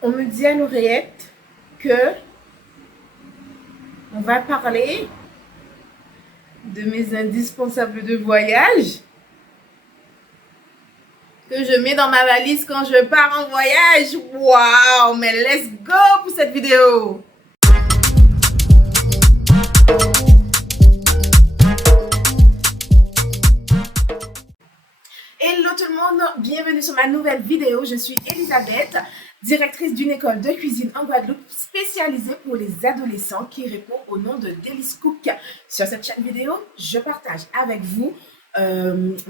On me dit à l'oreillette que on va parler de mes indispensables de voyage que je mets dans ma valise quand je pars en voyage. Waouh, mais let's go pour cette vidéo. Hello tout le monde, bienvenue sur ma nouvelle vidéo. Je suis Elisabeth, directrice d'une école de cuisine en Guadeloupe spécialisée pour les adolescents qui répond au nom de Delis Cook. Sur cette chaîne vidéo, je partage avec vous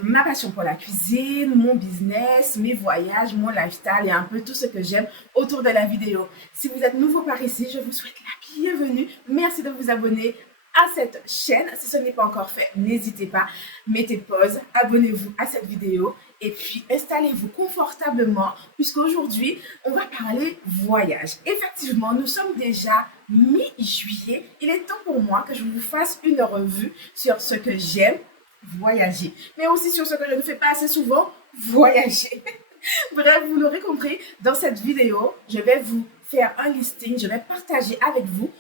ma passion pour la cuisine, mon business, mes voyages, mon lifestyle et un peu tout ce que j'aime autour de la vidéo. Si vous êtes nouveau par ici, je vous souhaite la bienvenue. Merci de vous abonner à cette chaîne. Si ce n'est pas encore fait, n'hésitez pas, mettez pause, abonnez-vous à cette vidéo et puis installez-vous confortablement puisqu'aujourd'hui, on va parler voyage. Effectivement, nous sommes déjà mi-juillet. Il est temps pour moi que je vous fasse une revue sur ce que j'aime, voyager, mais aussi sur ce que je ne fais pas assez souvent, voyager. Bref, vous l'aurez compris, dans cette vidéo, je vais vous faire un listing, je vais partager avec vous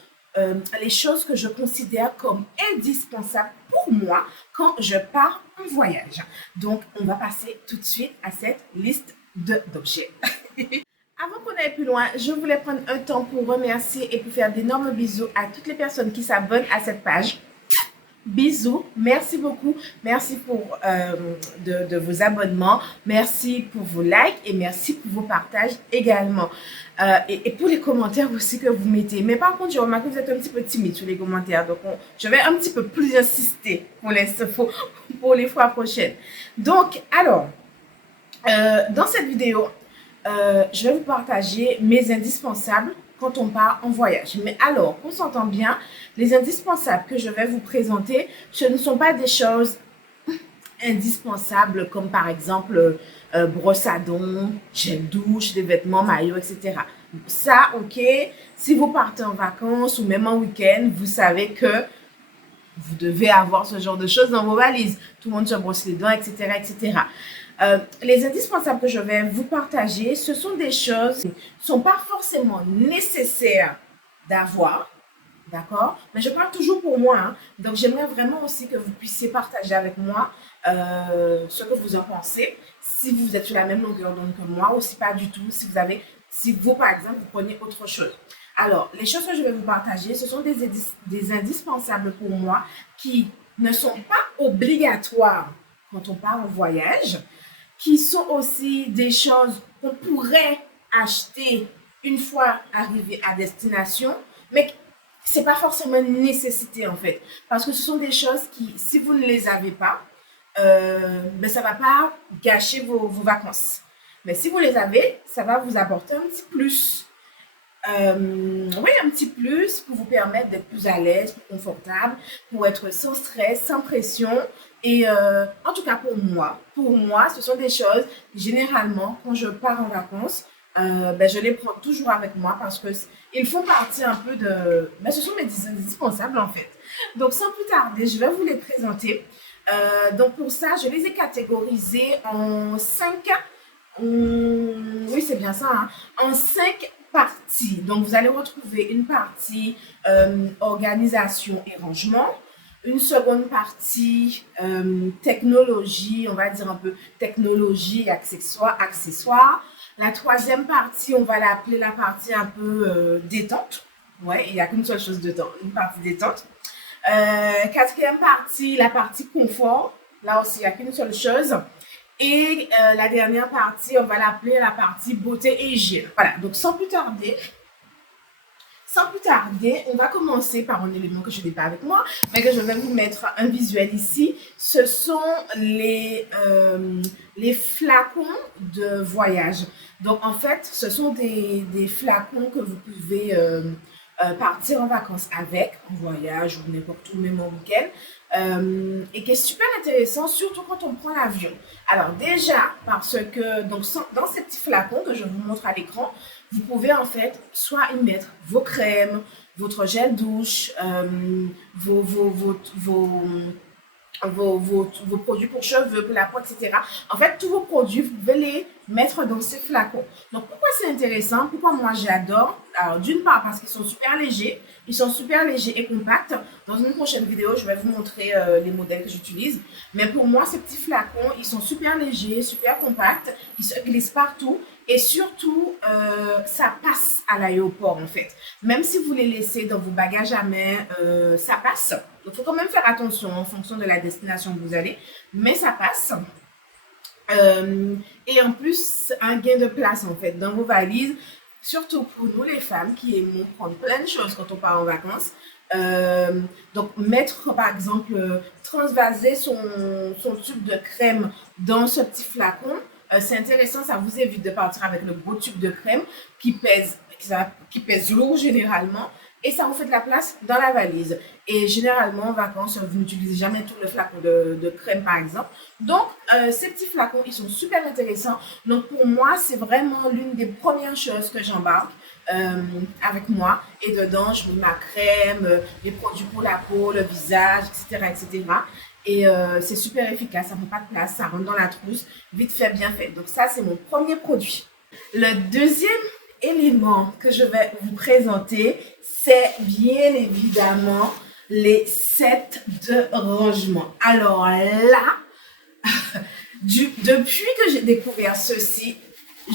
les choses que je considère comme indispensables pour moi quand je pars en voyage. Donc, on va passer tout de suite à cette liste d'objets. Avant qu'on aille plus loin, je voulais prendre un temps pour remercier et pour faire d'énormes bisous à toutes les personnes qui s'abonnent à cette page. Bisous, merci beaucoup, merci pour de vos abonnements, merci pour vos likes et merci pour vos partages également. Et pour les commentaires aussi que vous mettez. Mais par contre, j'ai remarqué que vous êtes un petit peu timide sur les commentaires, donc je vais un petit peu plus insister pour les fois prochaines. Donc, alors, dans cette vidéo, je vais vous partager mes indispensables quand on part en voyage. Mais alors, qu'on s'entend bien, les indispensables que je vais vous présenter, ce ne sont pas des choses indispensables comme par exemple brosse à dents, gel douche, des vêtements, maillots, etc. Ça, ok, si vous partez en vacances ou même en week-end, vous savez que vous devez avoir ce genre de choses dans vos valises. Tout le monde se brosse les dents, etc., etc. Les indispensables que je vais vous partager, ce sont des choses qui ne sont pas forcément nécessaires d'avoir, d'accord? Mais je parle toujours pour moi, hein. Donc j'aimerais vraiment aussi que vous puissiez partager avec moi ce que vous en pensez, si vous êtes sur la même longueur d'onde que moi ou si pas du tout, si vous par exemple, vous prenez autre chose. Alors, les choses que je vais vous partager, ce sont des indispensables pour moi qui ne sont pas obligatoires quand on part en voyage, qui sont aussi des choses qu'on pourrait acheter une fois arrivé à destination, mais c'est pas forcément une nécessité en fait, parce que ce sont des choses qui, si vous ne les avez pas, ben ça va pas gâcher vos vacances. Mais si vous les avez, ça va vous apporter un petit plus. Oui, un petit plus pour vous permettre d'être plus à l'aise, plus confortable, pour être sans stress, sans pression. Et en tout cas pour moi, ce sont des choses, généralement, quand je pars en vacances, ben, je les prends toujours avec moi parce que ils font partie un peu de... Ben, ce sont mes indispensables en fait. Donc sans plus tarder, je vais vous les présenter. Donc pour ça, je les ai catégorisés en 5... oui, c'est bien ça, hein, en 5 parties. Donc, vous allez retrouver une partie organisation et rangement, une seconde partie technologie, on va dire un peu technologie et accessoires. La troisième partie, on va l'appeler la partie un peu détente. Ouais, il n'y a qu'une seule chose dedans, une partie détente. Quatrième partie, la partie confort. Là aussi, il n'y a qu'une seule chose. Et la dernière partie, on va l'appeler la partie beauté et hygiène. Voilà, donc sans plus tarder, on va commencer par un élément que je n'ai pas avec moi, mais que je vais vous mettre un visuel ici. Ce sont les flacons de voyage. Donc en fait, ce sont des flacons que vous pouvez partir en vacances avec, en voyage ou n'importe où, même en week-end, et qui est super intéressant, surtout quand on prend l'avion. Alors déjà, parce que donc, dans ces petits flacons que je vous montre à l'écran, vous pouvez en fait soit y mettre vos crèmes, votre gel douche, vos vos produits pour cheveux, pour la peau, etc. En fait, tous vos produits, vous pouvez les mettre dans ces flacons. Donc, pourquoi c'est intéressant? Pourquoi moi j'adore? Alors, d'une part, parce qu'ils sont super légers. Ils sont super légers et compacts. Dans une prochaine vidéo, je vais vous montrer les modèles que j'utilise. Mais pour moi, ces petits flacons, ils sont super légers, super compacts. Ils se glissent partout. Et surtout, ça passe à l'aéroport, en fait. Même si vous les laissez dans vos bagages à main, ça passe. Donc, il faut quand même faire attention en fonction de la destination où vous allez. Mais ça passe. Et en plus, un gain de place, en fait, dans vos valises. Surtout pour nous, les femmes, qui aimons prendre plein de choses quand on part en vacances. Donc, mettre, par exemple, transvaser son tube de crème dans ce petit flacon, c'est intéressant, ça vous évite de partir avec le gros tube de crème qui pèse lourd généralement et ça vous fait de la place dans la valise. Et généralement, en vacances, vous n'utilisez jamais tout le flacon de crème, par exemple. Donc, ces petits flacons, ils sont super intéressants. Donc, pour moi, c'est vraiment l'une des premières choses que j'embarque avec moi. Et dedans, je mets ma crème, les produits pour la peau, le visage, etc., etc. Et c'est super efficace, ça ne prend pas de place, ça rentre dans la trousse, vite fait, bien fait. Donc ça, c'est mon premier produit. Le deuxième élément que je vais vous présenter, c'est bien évidemment les sets de rangement. Alors là, depuis que j'ai découvert ceci,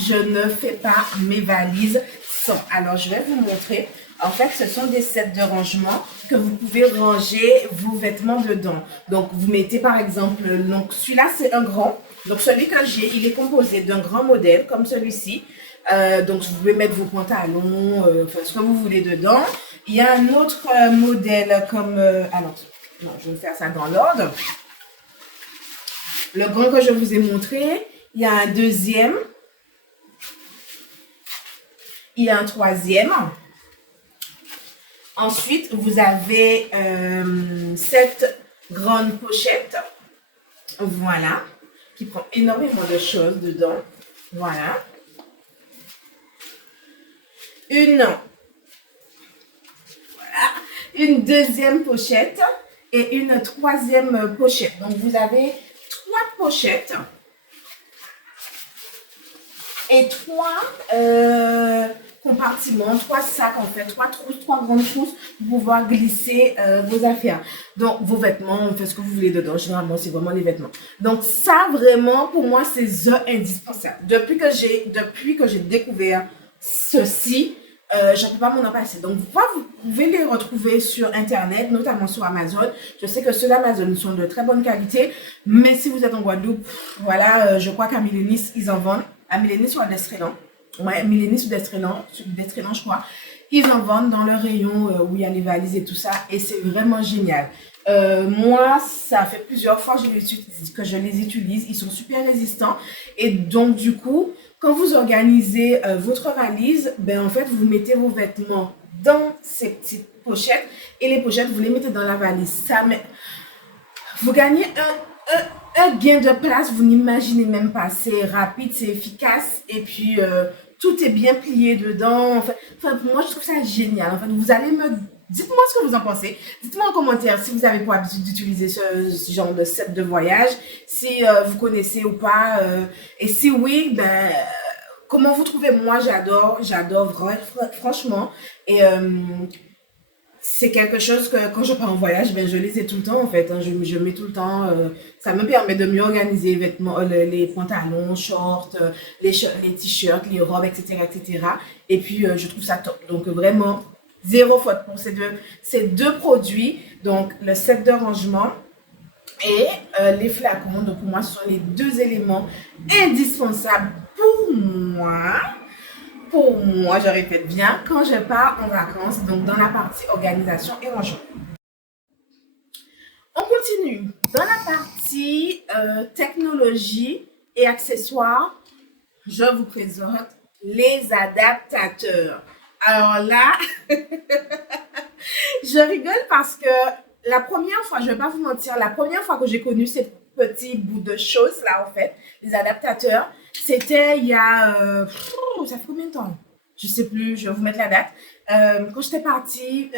je ne fais pas mes valises sans. Alors, je vais vous montrer. En fait, ce sont des sets de rangement que vous pouvez ranger vos vêtements dedans. Donc, vous mettez par exemple, donc celui-là, c'est un grand. Donc, celui que j'ai, il est composé d'un grand modèle comme celui-ci. Donc, vous pouvez mettre vos pantalons, enfin, ce que vous voulez dedans. Il y a un autre modèle comme... alors, non, je vais faire ça dans l'ordre. Le grand que je vous ai montré, il y a un deuxième. Il y a un troisième. Ensuite, vous avez cette grande pochette. Voilà. Qui prend énormément de choses dedans. Voilà. Une deuxième pochette et une troisième pochette. Donc, vous avez 3 pochettes et 3 compartiments, 3 sacs en fait, 3 trousses, 3 grandes trousses pour pouvoir glisser vos affaires. Donc, vos vêtements, on fait ce que vous voulez dedans. Généralement, c'est vraiment les vêtements. Donc, ça, vraiment, pour moi, c'est indispensable. Depuis que j'ai découvert ceci, je ne peux pas m'en passer. Donc, vous pouvez les retrouver sur Internet, notamment sur Amazon. Je sais que ceux d'Amazon sont de très bonne qualité, mais si vous êtes en Guadeloupe, voilà, je crois qu'à Milénis, ils en vendent. À Milénis ou à Destrélan. Ouais, Milénis ou Destrélan, je crois. Ils en vendent dans le rayon où il y a les valises et tout ça, et c'est vraiment génial. Moi, ça fait plusieurs fois que je les utilise. Ils sont super résistants. Et donc, du coup, quand vous organisez votre valise, ben, en fait, vous mettez vos vêtements dans ces petites pochettes et les pochettes, vous les mettez dans la valise. Vous gagnez un gain de place, vous n'imaginez même pas. C'est rapide, c'est efficace et puis tout est bien plié dedans. Enfin, pour moi, je trouve ça génial. En fait, vous allez dites-moi ce que vous en pensez. Dites-moi en commentaire si vous avez pour habitude d'utiliser ce genre de set de voyage, si vous connaissez ou pas. Et si oui, ben, comment vous trouvez? Moi, j'adore franchement. Et c'est quelque chose que quand je pars en voyage, ben, je les ai tout le temps en fait. Hein. Je mets tout le temps. Ça me permet de mieux organiser les vêtements, les pantalons, shorts, les t-shirts, les robes, etc., etc. Et puis, je trouve ça top. Donc, vraiment, zéro faute pour ces deux produits. Donc, le set de rangement et les flacons. Donc, pour moi, ce sont les deux éléments indispensables pour moi. Pour moi, je répète bien, quand je pars en vacances, donc dans la partie organisation et rangement. On continue. Dans la partie technologie et accessoires, je vous présente les adaptateurs. Alors là, je rigole parce que la première fois, je ne vais pas vous mentir, la première fois que j'ai connu ces petits bouts de choses là, en fait, les adaptateurs, c'était il y a, ça fait combien de temps? je sais plus, je vais vous mettre la date. Quand j'étais partie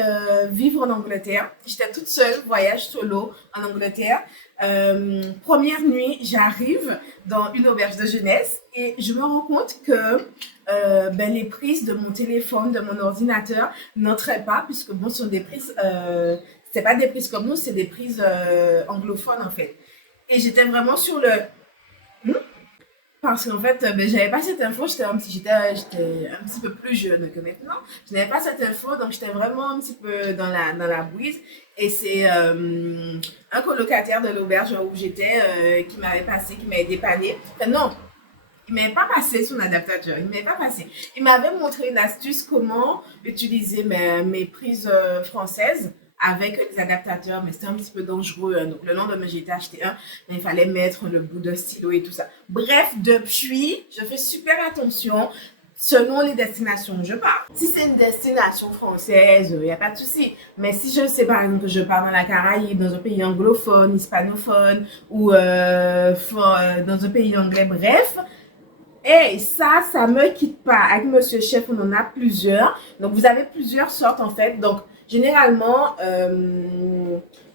vivre en Angleterre, j'étais toute seule, voyage solo en Angleterre. Première nuit, j'arrive dans une auberge de jeunesse et je me rends compte que ben, les prises de mon téléphone, de mon ordinateur n'entraient pas, puisque bon, ce sont des prises, c'est pas des prises comme nous, c'est des prises anglophones en fait. Et j'étais vraiment sur le parce qu'en fait, ben, j'avais pas cette info, j'étais un petit peu plus jeune que maintenant. Je n'avais pas cette info, donc j'étais vraiment un petit peu dans la bouise. Et c'est un colocataire de l'auberge où j'étais qui m'avait passé, qui m'avait dépanné. Enfin, non, il m'avait pas passé son adaptateur, il m'avait pas passé. Il m'avait montré une astuce comment utiliser mes prises françaises avec les adaptateurs, mais c'était un petit peu dangereux, hein. Donc le lendemain, j'ai été acheter un, mais il fallait mettre le bout de stylo et tout ça. Bref, depuis, je fais super attention selon les destinations où je pars. Si c'est une destination française, il n'y a pas de souci. Mais si je sais par exemple que je pars dans la Caraïbe, dans un pays anglophone, hispanophone ou dans un pays anglais, bref, et ça me quitte pas. Avec Monsieur Chef, on en a plusieurs. Donc, vous avez plusieurs sortes en fait. Donc, généralement,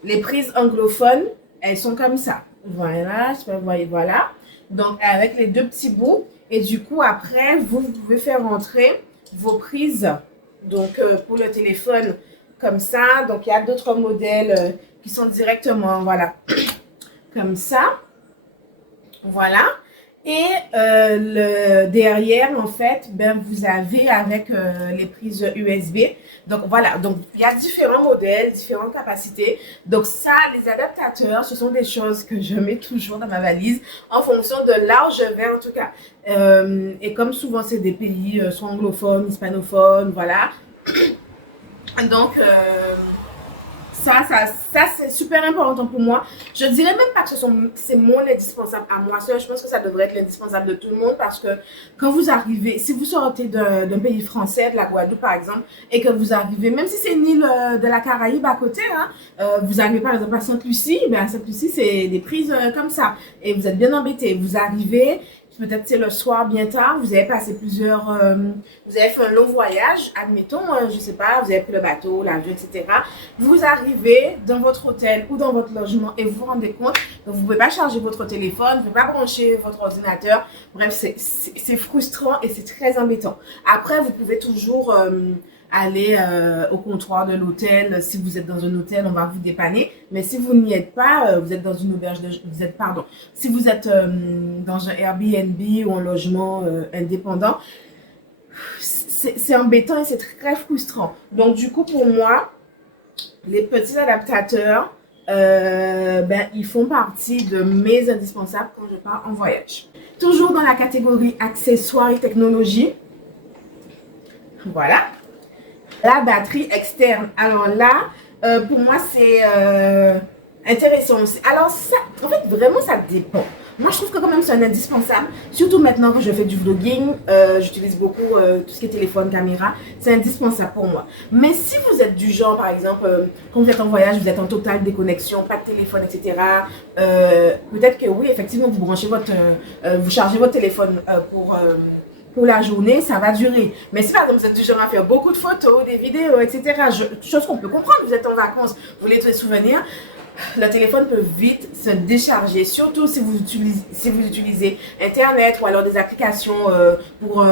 les prises anglophones, elles sont comme ça. Voilà, je sais pas, vous voyez, voilà. Donc, avec les deux petits bouts. Et du coup, après, vous pouvez faire rentrer vos prises. Donc, pour le téléphone, comme ça. Donc, il y a d'autres modèles qui sont directement, voilà, comme ça. Voilà. Et derrière, en fait, ben, vous avez avec les prises USB. Donc voilà, donc il y a différents modèles, différentes capacités. Donc ça, les adaptateurs, ce sont des choses que je mets toujours dans ma valise en fonction de là où je vais en tout cas. Et comme souvent, c'est des pays soit anglophones, hispanophones, voilà. Donc, ça c'est super important pour moi. Je dirais même pas que c'est mon indispensable à moi seul. Je pense que ça devrait être l'indispensable de tout le monde parce que quand vous arrivez, si vous sortez d'un pays français, de la Guadeloupe par exemple, et que vous arrivez, même si c'est une île de la Caraïbe à côté, hein, vous arrivez par exemple à Sainte-Lucie, ben à Sainte-Lucie c'est des prises comme ça et vous êtes bien embêté. Vous arrivez, peut-être c'est le soir bien tard, vous avez passé vous avez fait un long voyage, admettons, je sais pas, vous avez pris le bateau, l'avion, etc. Vous arrivez dans votre hôtel ou dans votre logement et vous vous rendez compte que vous ne pouvez pas charger votre téléphone, vous ne pouvez pas brancher votre ordinateur. Bref, c'est frustrant et c'est très embêtant. Après, vous pouvez toujours aller au comptoir de l'hôtel. Si vous êtes dans un hôtel, on va vous dépanner. Mais si vous n'y êtes pas, vous êtes dans une auberge pardon. Si vous êtes dans un Airbnb ou un logement indépendant, c'est embêtant et c'est très frustrant. Donc du coup, pour moi, les petits adaptateurs, ben, ils font partie de mes indispensables quand je pars en voyage. Toujours dans la catégorie accessoires et technologie. Voilà. La batterie externe. Alors là, pour moi, c'est intéressant. Alors ça, en fait, vraiment, ça dépend. Moi, je trouve que quand même, c'est un indispensable. Surtout maintenant que je fais du vlogging, j'utilise beaucoup tout ce qui est téléphone, caméra. C'est indispensable pour moi. Mais si vous êtes du genre, par exemple, quand vous êtes en voyage, vous êtes en totale déconnexion, pas de téléphone, etc. Peut-être que oui, effectivement, vous branchez vous chargez votre téléphone pour la journée, ça va durer. Mais si par exemple vous êtes du genre à faire beaucoup de photos, des vidéos, etc., chose qu'on peut comprendre, vous êtes en vacances, vous voulez des souvenirs, le téléphone peut vite se décharger, surtout si vous utilisez Internet ou alors des applications pour,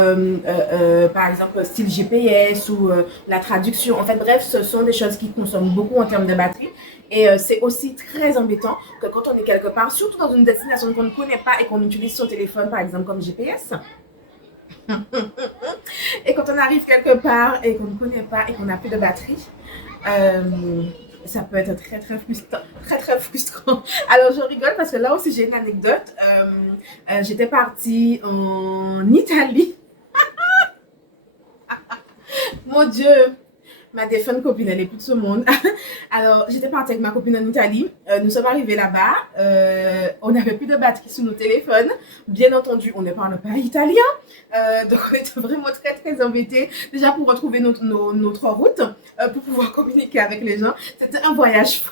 par exemple, style GPS ou la traduction. En fait, bref, ce sont des choses qui consomment beaucoup en termes de batterie. Et c'est aussi très embêtant que quand on est quelque part, surtout dans une destination qu'on ne connaît pas et qu'on utilise son téléphone, par exemple, comme GPS, et quand on arrive quelque part et qu'on ne connaît pas et qu'on n'a plus de batterie, ça peut être très très frustrant, très très frustrant. Alors je rigole parce que là aussi j'ai une anecdote. J'étais partie en Italie. Mon Dieu, ma défunte copine, elle est plus de ce monde. Alors, j'étais partie avec ma copine en Italie. Nous sommes arrivés là-bas. On n'avait plus de batterie sur nos téléphones. Bien entendu, on ne parle pas italien. Donc, on était vraiment très, très embêtés. Déjà, pour retrouver notre route, pour pouvoir communiquer avec les gens. C'était un voyage.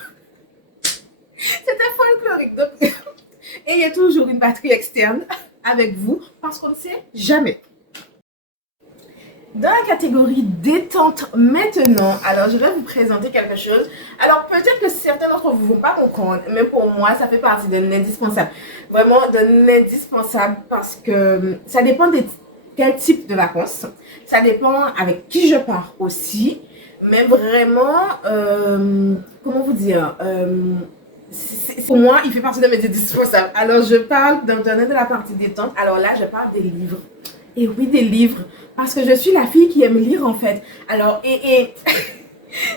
C'était folklorique. Donc, ayez toujours une batterie externe avec vous parce qu'on ne sait jamais. Dans la catégorie détente maintenant, alors je vais vous présenter quelque chose. Alors peut-être que certains d'entre vous ne vont pas comprendre, mais pour moi, ça fait partie d'un indispensable. Vraiment d'un indispensable parce que ça dépend de quel type de vacances. Ça dépend avec qui je pars aussi. Mais vraiment, comment vous dire pour moi, il fait partie de mes indispensables. Alors je parle de la partie détente. Alors là, je parle des livres. Et oui, des livres. Parce que je suis la fille qui aime lire en fait. Alors,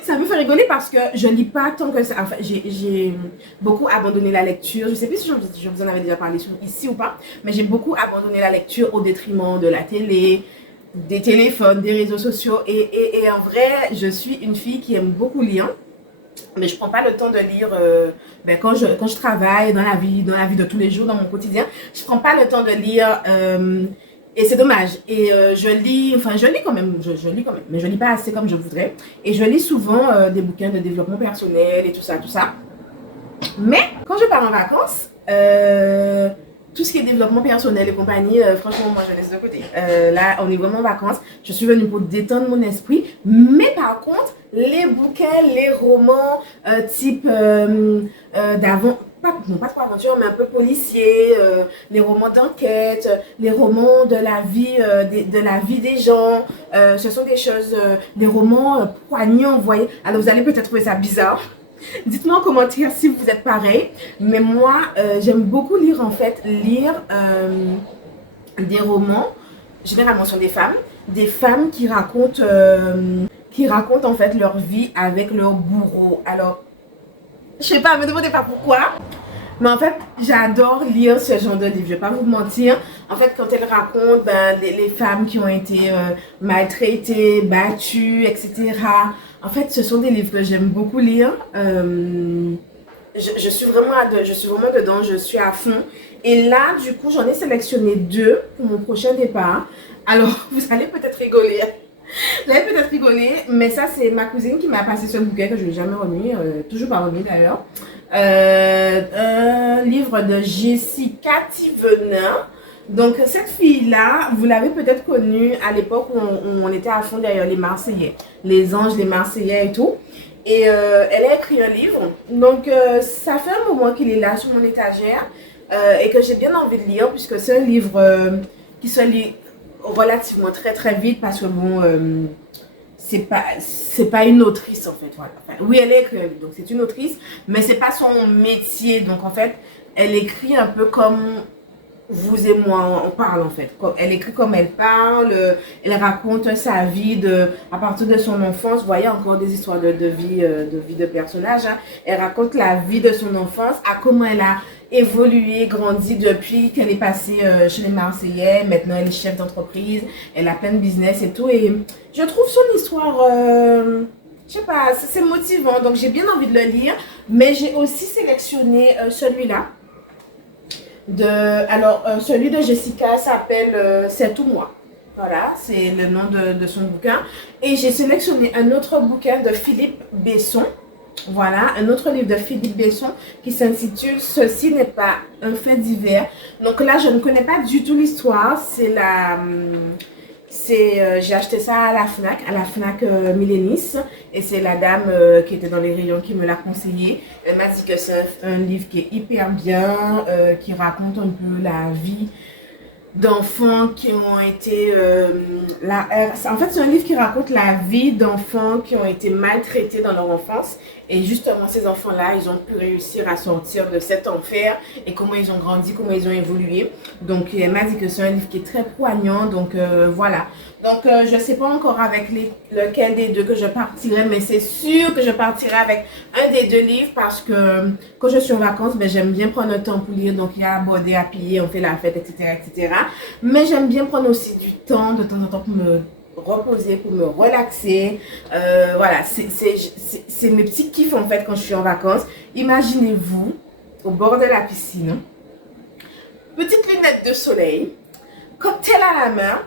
ça me fait rigoler parce que je lis pas tant que ça. Enfin, j'ai beaucoup abandonné la lecture. Je sais plus si je vous en avais déjà parlé ici ou pas. Mais j'ai beaucoup abandonné la lecture au détriment de la télé, des téléphones, des réseaux sociaux. Et en vrai, je suis une fille qui aime beaucoup lire. Mais je prends pas le temps de lire quand je travaille dans la vie de tous les jours, dans mon quotidien. Je prends pas le temps de lire. Et c'est dommage. Et je lis quand même, je lis quand même, mais je lis pas assez comme je voudrais. Et je lis souvent des bouquins de développement personnel et tout ça, tout ça. Mais quand je pars en vacances, tout ce qui est développement personnel et compagnie, franchement, moi je laisse de côté. Là, on est vraiment en vacances. Je suis venue pour détendre mon esprit. Mais par contre, les bouquins, les romans type d'avant, pas trop aventure, mais un peu policier, les romans d'enquête, les romans de la vie des gens. Ce sont des choses, des romans poignants, vous voyez. Alors vous allez peut-être trouver ça bizarre. Dites-moi en commentaire si vous êtes pareil. Mais moi, j'aime beaucoup lire en fait. Lire des romans, généralement sur des femmes qui racontent en fait leur vie avec leur bourreau. Alors, je sais pas, me demandez pas pourquoi. Mais en fait, j'adore lire ce genre de livre. Je vais pas vous mentir. En fait, quand elles racontent les femmes qui ont été maltraitées, battues, etc. En fait, ce sont des livres que j'aime beaucoup lire. Je suis vraiment dedans. Je suis à fond. Et là, du coup, j'en ai sélectionné 2 pour mon prochain départ. Alors, vous allez peut-être rigoler. Vous allez peut-être rigoler, mais ça, c'est ma cousine qui m'a passé ce bouquin que je n'ai jamais remis. Toujours pas remis d'ailleurs. Un livre de Jessica Thivenin. Donc cette fille-là, vous l'avez peut-être connue à l'époque où on était à fond derrière les Marseillais, les Anges, les Marseillais et tout. Et elle a écrit un livre. Donc ça fait un moment qu'il est là sur mon étagère et que j'ai bien envie de lire puisque c'est un livre qui se lit relativement très très vite parce que bon... c'est pas une autrice en fait, voilà. Enfin, oui, elle écrit, donc c'est une autrice, mais c'est pas son métier. Donc en fait, elle écrit un peu comme vous et moi on parle en fait. Elle écrit comme elle parle, elle raconte sa vie à partir de son enfance. Vous voyez encore des histoires de vie de personnages. Hein. Elle raconte la vie de son enfance, à comment elle a évolué, grandi depuis qu'elle est passée chez les Marseillais. Maintenant, elle est chef d'entreprise, elle a plein de business et tout. Et je trouve son histoire, je sais pas, c'est motivant. Donc, j'ai bien envie de le lire. Mais j'ai aussi sélectionné celui-là. Celui de Jessica s'appelle C'est tout moi. Voilà, c'est le nom de son bouquin. Et j'ai sélectionné un autre bouquin de Philippe Besson. Voilà, un autre livre de Philippe Besson qui s'intitule Ceci n'est pas un fait divers. Donc là, je ne connais pas du tout l'histoire. J'ai acheté ça à la Fnac Millénis. Et c'est la dame qui était dans les rayons qui me l'a conseillé. Elle m'a dit que c'est un livre qui est hyper bien, qui raconte un peu la vie d'enfants qui ont été en fait c'est un livre qui raconte la vie d'enfants qui ont été maltraités dans leur enfance et justement ces enfants là ils ont pu réussir à sortir de cet enfer et comment ils ont grandi, comment ils ont évolué. Donc elle m'a dit que c'est un livre qui est très poignant. Donc voilà, donc je sais pas encore avec lequel des deux que je partirai, mais c'est sûr que je partirai avec un des 2 livres parce que quand je suis en vacances, j'aime bien prendre un temps pour lire. Donc il y a à border, à piller, on fait la fête, etc. Mais j'aime bien prendre aussi du temps de temps en temps pour me reposer, pour me relaxer. Voilà, c'est mes petits kiffs en fait quand je suis en vacances. Imaginez-vous au bord de la piscine, petite lunette de soleil, cocktail à la main,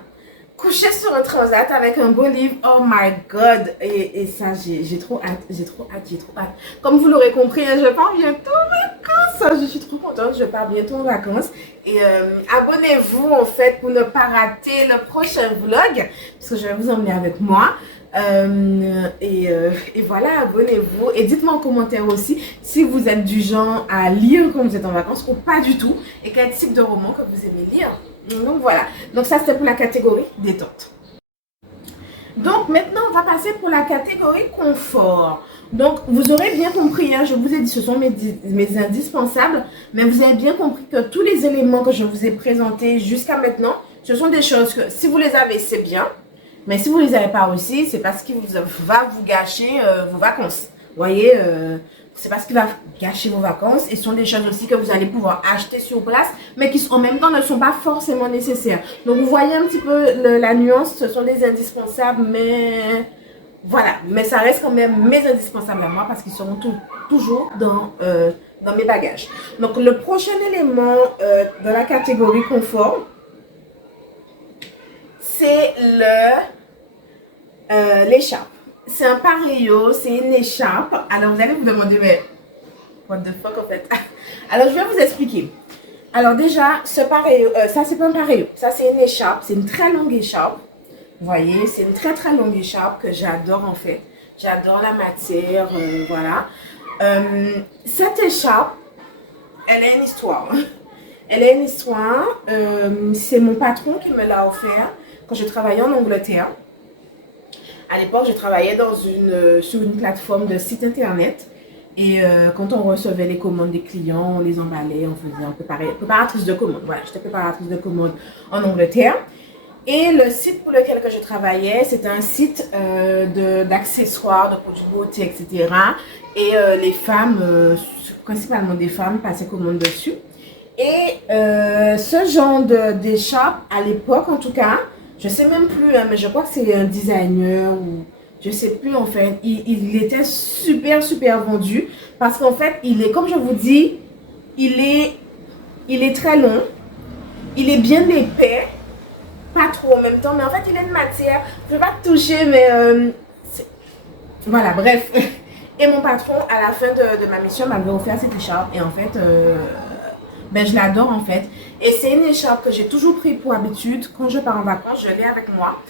coucher sur un transat avec un beau livre, oh my god, et ça j'ai trop hâte, j'ai trop hâte, j'ai trop hâte. Comme vous l'aurez compris, hein, je pars bientôt en vacances, je suis trop contente, je pars bientôt en vacances. Et abonnez-vous en fait pour ne pas rater le prochain vlog, parce que je vais vous emmener avec moi. Et voilà, abonnez-vous et dites-moi en commentaire aussi si vous êtes du genre à lire quand vous êtes en vacances ou pas du tout, et quel type de roman que vous aimez lire. Donc voilà, donc ça c'était pour la catégorie détente. Donc maintenant on va passer pour la catégorie confort. Donc vous aurez bien compris, hein, je vous ai dit ce sont mes indispensables, mais vous avez bien compris que tous les éléments que je vous ai présentés jusqu'à maintenant, ce sont des choses que si vous les avez c'est bien, mais si vous ne les avez pas aussi, c'est parce qu'il va vous gâcher vos vacances. Vous voyez, c'est parce qu'il va gâcher vos vacances. Et ce sont des choses aussi que vous allez pouvoir acheter sur place, mais qui en même temps ne sont pas forcément nécessaires. Donc vous voyez un petit peu la nuance, ce sont des indispensables, mais voilà. Mais ça reste quand même mes indispensables à moi parce qu'ils seront toujours dans mes bagages. Donc le prochain élément dans la catégorie confort, c'est l'écharpe. C'est un pareillo, c'est une écharpe. Alors vous allez vous demander, mais what the fuck en fait. Alors je vais vous expliquer. Alors déjà, ce pareillo, ça c'est pas un pareillo, ça c'est une écharpe, c'est une très longue écharpe. Vous voyez, c'est une très très longue écharpe que j'adore en fait. J'adore la matière, voilà. Cette écharpe, elle a une histoire. Elle a une histoire. C'est mon patron qui me l'a offert quand je travaillais en Angleterre. À l'époque, je travaillais sur une plateforme de site internet. Et quand on recevait les commandes des clients, on les emballait, on faisait un préparatrice de commandes. Voilà, j'étais préparatrice de commandes en Angleterre. Et le site pour lequel je travaillais, c'était un site d'accessoires, de produits de beauté, etc. Et les femmes, principalement des femmes, passaient commande dessus. Et ce genre d'écharpe, à l'époque en tout cas, je sais même plus, hein, mais je crois que c'est un designer ou je sais plus en fait. Il était super vendu parce qu'en fait, il est, comme je vous dis, il est très long, il est bien épais, pas trop en même temps, mais en fait, il a une matière, je ne vais pas toucher, mais voilà, bref. Et mon patron, à la fin de ma mission, m'avait offert cette écharpe et en fait, ben, je l'adore en fait. Et c'est une écharpe que j'ai toujours pris pour habitude. Quand je pars en vacances, je l'ai avec moi.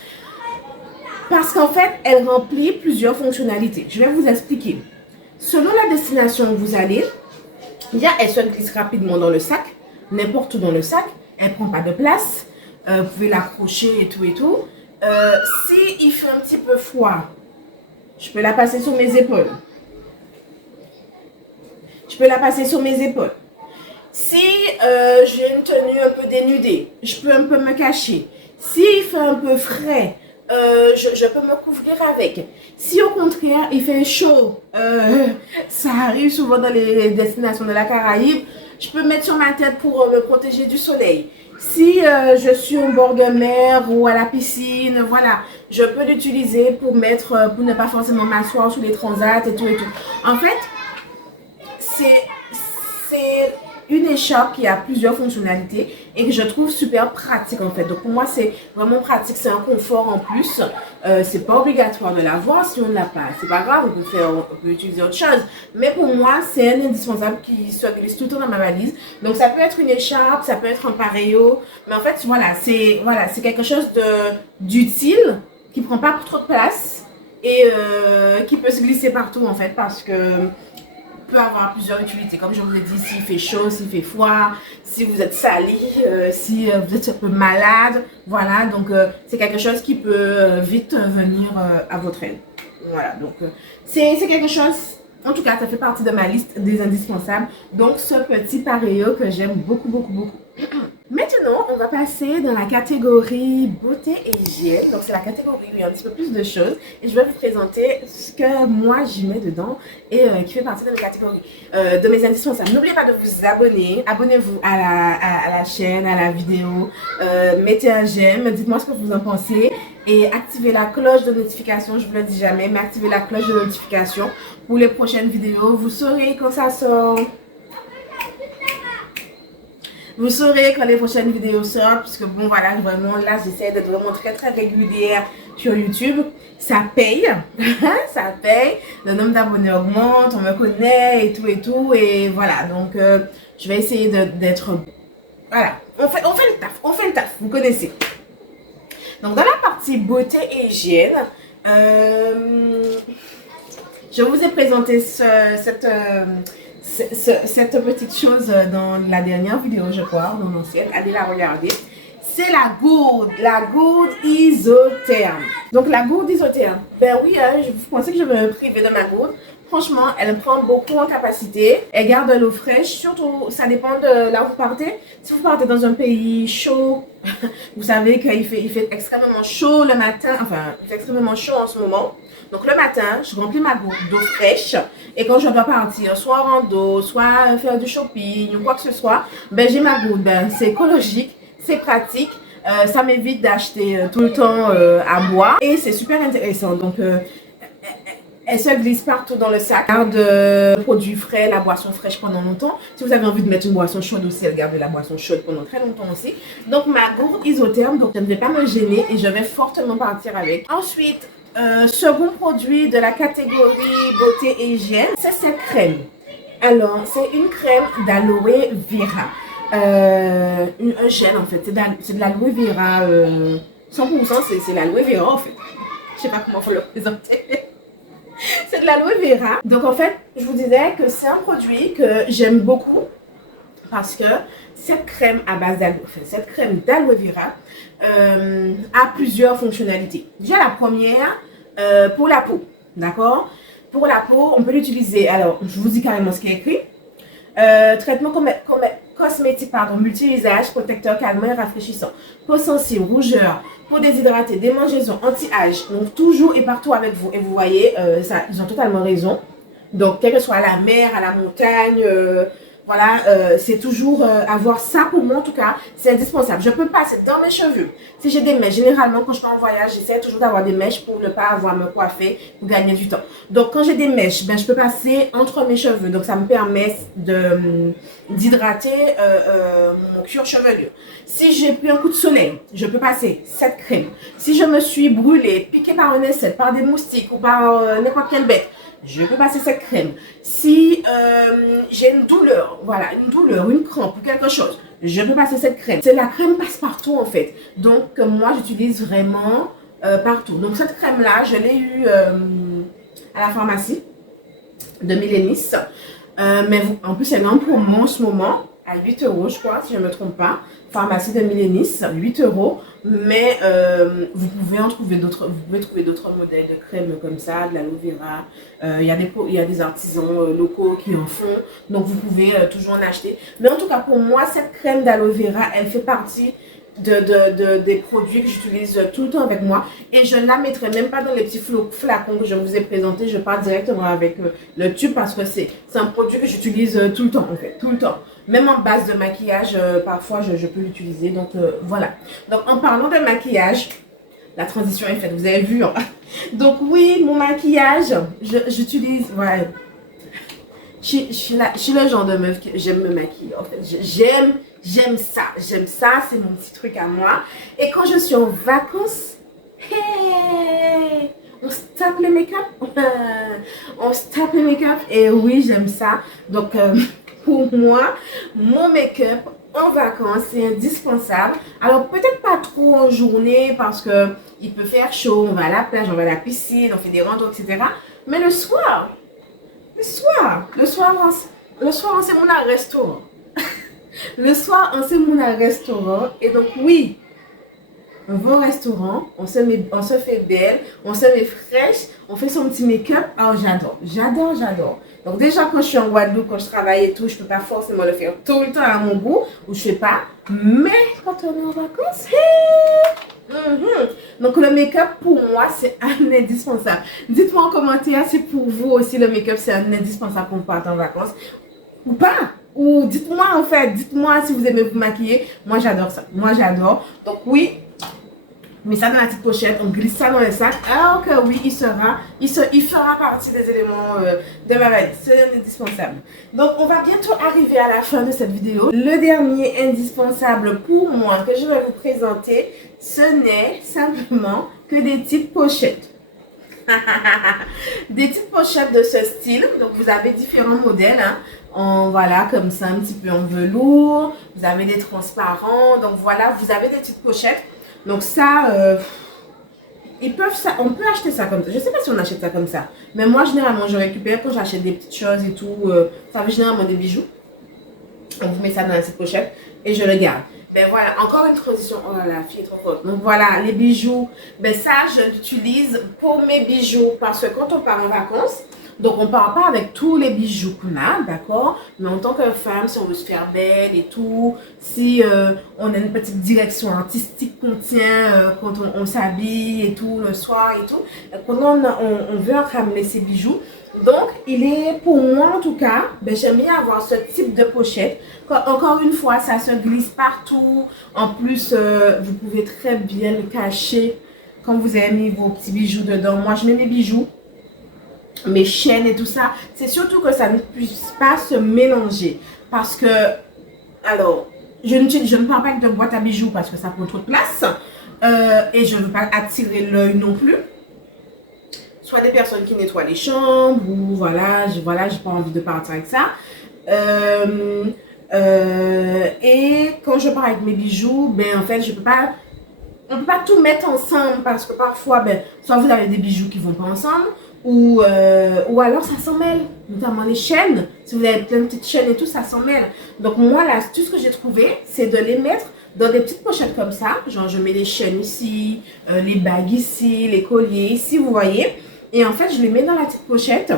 Parce qu'en fait, elle remplit plusieurs fonctionnalités. Je vais vous expliquer. Selon la destination où vous allez, elle se glisse rapidement dans le sac, n'importe où dans le sac. Elle ne prend pas de place. Vous pouvez l'accrocher et tout et tout. Si il fait un petit peu froid, je peux la passer sur mes épaules. Je peux la passer sur mes épaules. Si j'ai une tenue un peu dénudée, je peux un peu me cacher. S'il fait un peu frais, je peux me couvrir avec. Si au contraire, il fait chaud, ça arrive souvent dans les destinations de la Caraïbe, je peux mettre sur ma tête pour me protéger du soleil. Si je suis au bord de mer ou à la piscine, voilà, je peux l'utiliser pour ne pas forcément m'asseoir sous les transats et tout et tout. En fait, c'est une écharpe qui a plusieurs fonctionnalités et que je trouve super pratique en fait. Donc pour moi c'est vraiment pratique, c'est un confort en plus. C'est pas obligatoire de l'avoir si on ne l'a pas, c'est pas grave, on peut utiliser autre chose. Mais pour moi c'est un indispensable qui se glisse tout le temps dans ma valise. Donc ça peut être une écharpe, ça peut être un pareillo, mais en fait voilà, c'est quelque chose d'utile qui prend pas trop de place et qui peut se glisser partout en fait parce que peut avoir plusieurs utilités. Comme je vous ai dit, s'il fait chaud, s'il fait froid, si vous êtes sali, si vous êtes un peu malade, voilà, donc c'est quelque chose qui peut vite venir à votre aide. Voilà, donc c'est quelque chose, en tout cas, ça fait partie de ma liste des indispensables. Donc ce petit pareillo que j'aime beaucoup. Maintenant, on va passer dans la catégorie beauté et hygiène. Donc, c'est la catégorie où il y a un petit peu plus de choses. Et je vais vous présenter ce que moi, j'y mets dedans et qui fait partie de mes catégories, de mes indispensables. N'oubliez pas de vous abonner. Abonnez-vous à la chaîne, à la vidéo. Mettez un j'aime. Dites-moi ce que vous en pensez. Et activez la cloche de notification. Je ne vous le dis jamais, mais activez la cloche de notification pour les prochaines vidéos. Vous saurez quand ça sort. Vous saurez quand les prochaines vidéos sortent, puisque bon voilà, vraiment là j'essaie d'être vraiment très très régulière sur YouTube. Ça paye, ça paye, le nombre d'abonnés augmente, on me connaît et tout, et voilà, donc je vais essayer d'être, voilà, on fait le taf, vous connaissez. Donc dans la partie beauté et hygiène, je vous ai présenté cette petite chose dans la dernière vidéo, je crois, dans l'ancienne. Allez la regarder. C'est la gourde isotherme. Donc la gourde isotherme, ben oui, vous pensez que je vais me priver de ma gourde. Franchement, elle prend beaucoup en capacité. Elle garde l'eau fraîche, surtout, ça dépend de là où vous partez. Si vous partez dans un pays chaud, vous savez qu'il fait extrêmement chaud le matin. Enfin, il fait extrêmement chaud en ce moment. Donc le matin, je remplis ma gourde d'eau fraîche. Et quand je dois partir, soit en rando, soit faire du shopping ou quoi que ce soit, ben j'ai ma gourde. Ben, c'est écologique, c'est pratique. Ça m'évite d'acheter tout le temps à boire. Et c'est super intéressant. Donc, elle se glisse partout dans le sac. Elle garde le produit frais, la boisson fraîche pendant longtemps. Si vous avez envie de mettre une boisson chaude aussi, elle garde la boisson chaude pendant très longtemps aussi. Donc ma gourde isotherme, donc je ne vais pas me gêner et je vais fortement partir avec. Ensuite, second produit de la catégorie beauté et hygiène, c'est cette crème. Alors, c'est une crème d'aloe vera. Un gel en fait, c'est de l'aloe vera 100%, c'est l'aloe vera en fait. Je sais pas comment faut le présenter. C'est de l'aloe vera. Donc en fait, je vous disais que c'est un produit que j'aime beaucoup parce que cette crème à base d'aloe vera a plusieurs fonctionnalités. Déjà la première, pour la peau, d'accord? Pour la peau, on peut l'utiliser. Alors, je vous dis carrément ce qui est écrit. Traitement cosmétique, multi-usage, protecteur calmant et rafraîchissant. Peau sensible, rougeur, peau déshydratée, démangeaison, anti-âge. Donc toujours et partout avec vous. Et vous voyez, ils ont totalement raison. Donc quelle que soit la mer, à la montagne, voilà, c'est toujours avoir ça pour moi en tout cas, c'est indispensable. Je peux passer dans mes cheveux. Si j'ai des mèches, généralement quand je pars en voyage, j'essaie toujours d'avoir des mèches pour ne pas avoir à me coiffer, pour gagner du temps. Donc quand j'ai des mèches, ben, je peux passer entre mes cheveux. Donc ça me permet d'hydrater mon cuir chevelu. Si j'ai pris un coup de soleil, je peux passer cette crème. Si je me suis brûlée, piquée par un insecte, par des moustiques ou par n'importe quelle bête, je peux passer cette crème. Si j'ai une douleur, voilà, une crampe ou quelque chose, je peux passer cette crème. C'est la crème passe-partout en fait. Donc moi j'utilise vraiment partout. Donc cette crème là, je l'ai eue à la pharmacie de Milenis. Mais en plus elle est en promo en ce moment à 8 € je crois, si je ne me trompe pas. Pharmacie de Milenis, 8 €. Mais vous pouvez trouver d'autres modèles de crèmes comme ça, de l'aloe vera. Il y a des artisans locaux qui en font. Donc vous pouvez toujours en acheter. Mais en tout cas pour moi, cette crème d'aloe vera, elle fait partie des produits que j'utilise tout le temps avec moi. Et je ne la mettrai même pas dans les petits flacons que je vous ai présentés. Je pars directement avec le tube parce que c'est un produit que j'utilise tout le temps en fait, tout le temps. Même en base de maquillage, parfois je peux l'utiliser. Donc voilà. Donc en parlant de maquillage, la transition est faite, vous avez vu. Hein? Donc oui, mon maquillage, j'utilise, ouais. Je suis le genre de meuf que j'aime me maquiller. En fait, j'aime ça, c'est mon petit truc à moi. Et quand je suis en vacances, hey, on se tape le make-up. On se tape le make-up. Et oui, j'aime ça. Donc, pour moi, mon make-up en vacances, c'est indispensable. Alors, peut-être pas trop en journée parce que il peut faire chaud. On va à la plage, on va à la piscine, on fait des randos, etc. Mais le soir, on s'est mon à restaurant. Le soir, on s'est mon à restaurant. Et donc, oui, on va au restaurant, on se fait belle, on se met fraîche, on fait son petit make-up. Oh, j'adore. Donc, déjà, quand je suis en Guadeloupe, quand je travaille et tout, je ne peux pas forcément le faire tout le temps à mon goût, ou je ne fais pas. Mais quand on est en vacances, donc le make-up pour moi c'est un indispensable. Dites-moi en commentaire si pour vous aussi le make-up c'est un indispensable pour partir en vacances ou pas. Ou dites-moi en fait, dites-moi si vous aimez vous maquiller. Moi j'adore ça, moi j'adore. Donc oui, met ça dans la petite pochette, on glisse ça dans le sac. Alors que oui, il fera partie des éléments de ma valise. C'est indispensable. Donc, on va bientôt arriver à la fin de cette vidéo. Le dernier indispensable pour moi que je vais vous présenter, ce n'est simplement que des petites pochettes. Des petites pochettes de ce style. Donc, vous avez différents modèles. Voilà, comme ça, un petit peu en velours. Vous avez des transparents. Donc, voilà, vous avez des petites pochettes. Donc, ça, on peut acheter ça comme ça. Je ne sais pas si on achète ça comme ça. Mais moi, généralement, je récupère quand j'achète des petites choses et tout. Ça veut généralement des bijoux. On vous met ça dans la petite pochette et je le garde. Ben voilà, encore une transition. Oh là là, la fille est trop forte. Donc voilà, les bijoux. Ben ça, je l'utilise pour mes bijoux parce que quand on part en vacances, donc on part pas avec tous les bijoux qu'on a, d'accord? Mais en tant que femme, si on veut se faire belle et tout, si on a une petite direction artistique qu'on tient quand on s'habille et tout, le soir et tout, quand on veut ramener ses bijoux. Donc, il est pour moi en tout cas, ben, j'aime bien avoir ce type de pochette. Encore une fois, ça se glisse partout. En plus, vous pouvez très bien le cacher quand vous avez mis vos petits bijoux dedans. Moi, je mets mes bijoux, mes chaînes et tout ça. C'est surtout que ça ne puisse pas se mélanger. Parce que, alors, je ne parle pas de boîte à bijoux parce que ça prend trop de place. Et je ne veux pas attirer l'œil non plus. Soit des personnes qui nettoient les chambres ou voilà, j'ai pas envie de partir avec ça. Et quand je pars avec mes bijoux, ben en fait, on peut pas tout mettre ensemble parce que parfois, ben, soit vous avez des bijoux qui vont pas ensemble ou alors ça s'en mêle, notamment les chaînes. Si vous avez plein de petites chaînes et tout, ça s'en mêle. Donc moi, l'astuce que j'ai trouvée, c'est de les mettre dans des petites pochettes comme ça. Genre, je mets les chaînes ici, les bagues ici, les colliers ici, vous voyez. Et en fait, je les mets dans la petite pochette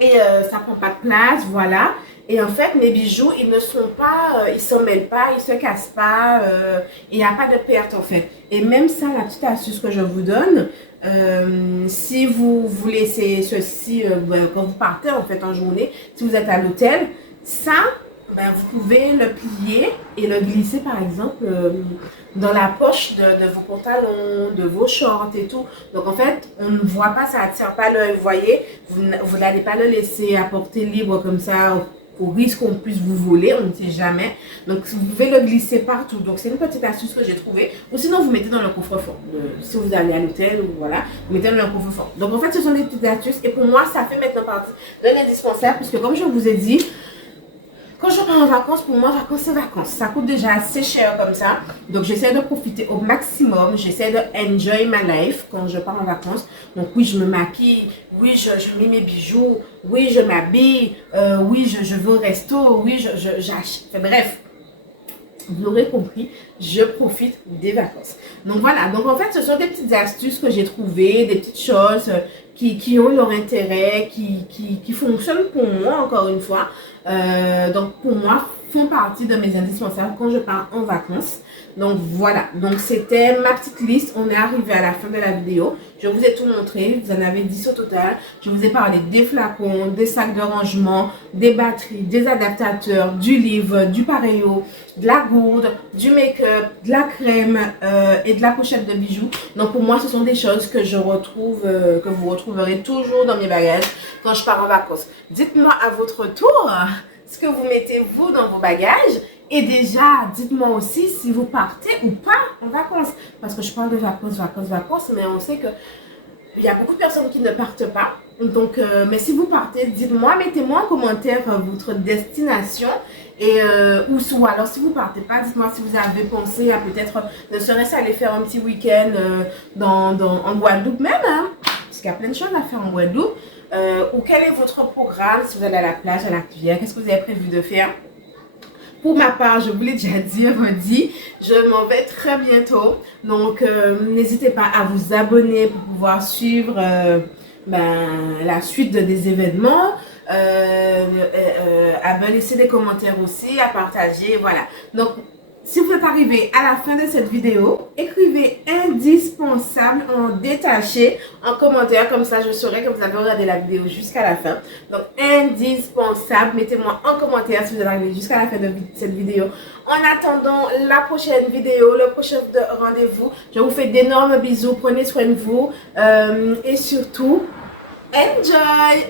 et ça prend pas de place, voilà. Et en fait, mes bijoux, ils ne sont pas, ils s'en mêlent pas, ils se cassent pas, il n'y a pas de perte en fait. Et même ça, la petite astuce que je vous donne, si vous laissez ceci quand vous partez en fait en journée, si vous êtes à l'hôtel, ça, ben, vous pouvez le plier et le glisser par exemple dans la poche de vos pantalons, de vos shorts et tout. Donc en fait, on ne voit pas, ça attire pas l'œil, vous voyez. Vous n'allez pas le laisser à portée libre comme ça au risque qu'on puisse vous voler, on ne sait jamais. Donc vous pouvez le glisser partout. Donc c'est une petite astuce que j'ai trouvée. Ou sinon vous mettez dans le coffre-fort. Si vous allez à l'hôtel ou voilà, vous mettez dans le coffre-fort. Donc en fait ce sont des petites astuces et pour moi ça fait maintenant partie de l'indispensable puisque comme je vous ai dit, quand je pars en vacances, pour moi, vacances, c'est vacances. Ça coûte déjà assez cher comme ça. Donc, j'essaie de profiter au maximum. J'essaie de enjoy my life quand je pars en vacances. Donc, oui, je me maquille. Oui, je mets mes bijoux. Oui, je m'habille. Oui, je vais au resto. Oui, j'achète. Enfin, bref. Vous l'aurez compris, je profite des vacances. Donc voilà, donc en fait ce sont des petites astuces que j'ai trouvées, des petites choses qui ont leur intérêt, qui fonctionnent pour moi encore une fois. Donc pour moi, font partie de mes indispensables quand je pars en vacances. Donc voilà, donc c'était ma petite liste. On est arrivé à la fin de la vidéo. Je vous ai tout montré, vous en avez 10 au total. Je vous ai parlé des flacons, des sacs de rangement, des batteries, des adaptateurs, du livre, du pareillo, de la gourde, du make-up, de la crème et de la pochette de bijoux. Donc pour moi, ce sont des choses que je retrouve, que vous retrouverez toujours dans mes bagages quand je pars en vacances. Dites-moi à votre tour ce que vous mettez vous dans vos bagages. Et déjà, dites-moi aussi si vous partez ou pas en vacances. Parce que je parle de vacances, mais on sait que il y a beaucoup de personnes qui ne partent pas. Donc, mais si vous partez, dites-moi, mettez-moi en commentaire votre destination. Et, ou alors, si vous partez pas, dites-moi si vous avez pensé à peut-être, ne serait-ce aller faire un petit week-end en Guadeloupe même. Hein, parce qu'il y a plein de choses à faire en Guadeloupe. Ou quel est votre programme si vous allez à la plage, à la rivière? Qu'est-ce que vous avez prévu de faire? Pour ma part, je vous l'ai déjà dit, je m'en vais très bientôt. Donc, n'hésitez pas à vous abonner pour pouvoir suivre la suite des événements. À me laisser des commentaires aussi, à partager. Voilà. Donc, Si vous êtes arrivé à la fin de cette vidéo, écrivez indispensable en détaché en commentaire, comme ça je saurai que vous avez regardé la vidéo jusqu'à la fin. Donc indispensable, mettez-moi en commentaire si vous êtes arrivé jusqu'à la fin de cette vidéo. En attendant la prochaine vidéo, le prochain rendez-vous, je vous fais d'énormes bisous, prenez soin de vous et surtout, enjoy!